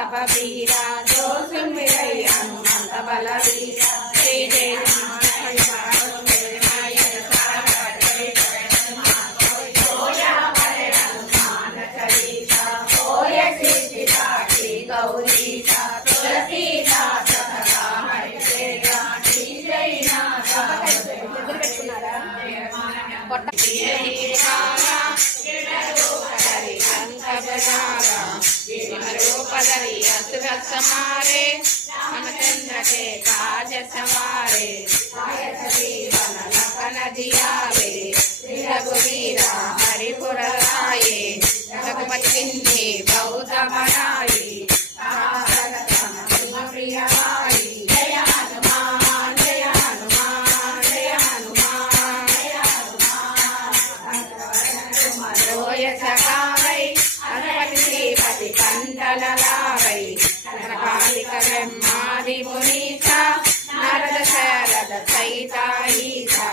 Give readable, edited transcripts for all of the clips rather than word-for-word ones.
सबीरा दोष मेरे हनुमंत बलवीरा जय जय गौरीचा तुलसीदास रूपधरी असुरत समारे रामचंद्र के काज समारे जीवन लखन जियावे रघुवीरा हरिपुर लाए रघुपति बहुत बनाई प्रिय भाई जय हनुमान जय हनुमान जय हनुमान जय हनुमान रोय सखावै हनुमति कंदल लावै कालिक ब्रह्मादि मुनीसा नारद शरद सहिता ईसा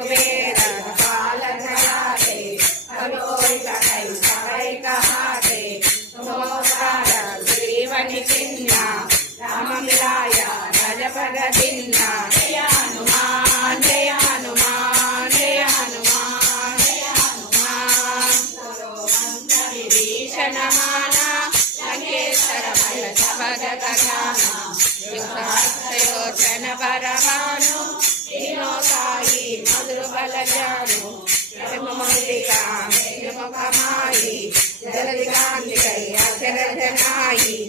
वेद पालन कराते कविकोई कथई सबई कहाते तुमोसार जीवन चिन्ना राम मिलाया रज पग दिन्ना जय हनुमान जय हनुमान जय हनुमान जय हनुमान विभीषण माना लंकेश्वर भय सबग गजाना योचन परमानु तीनों साई मधुर बल जानु मुलिका मुखमाई जगदिकांति अचर जनाई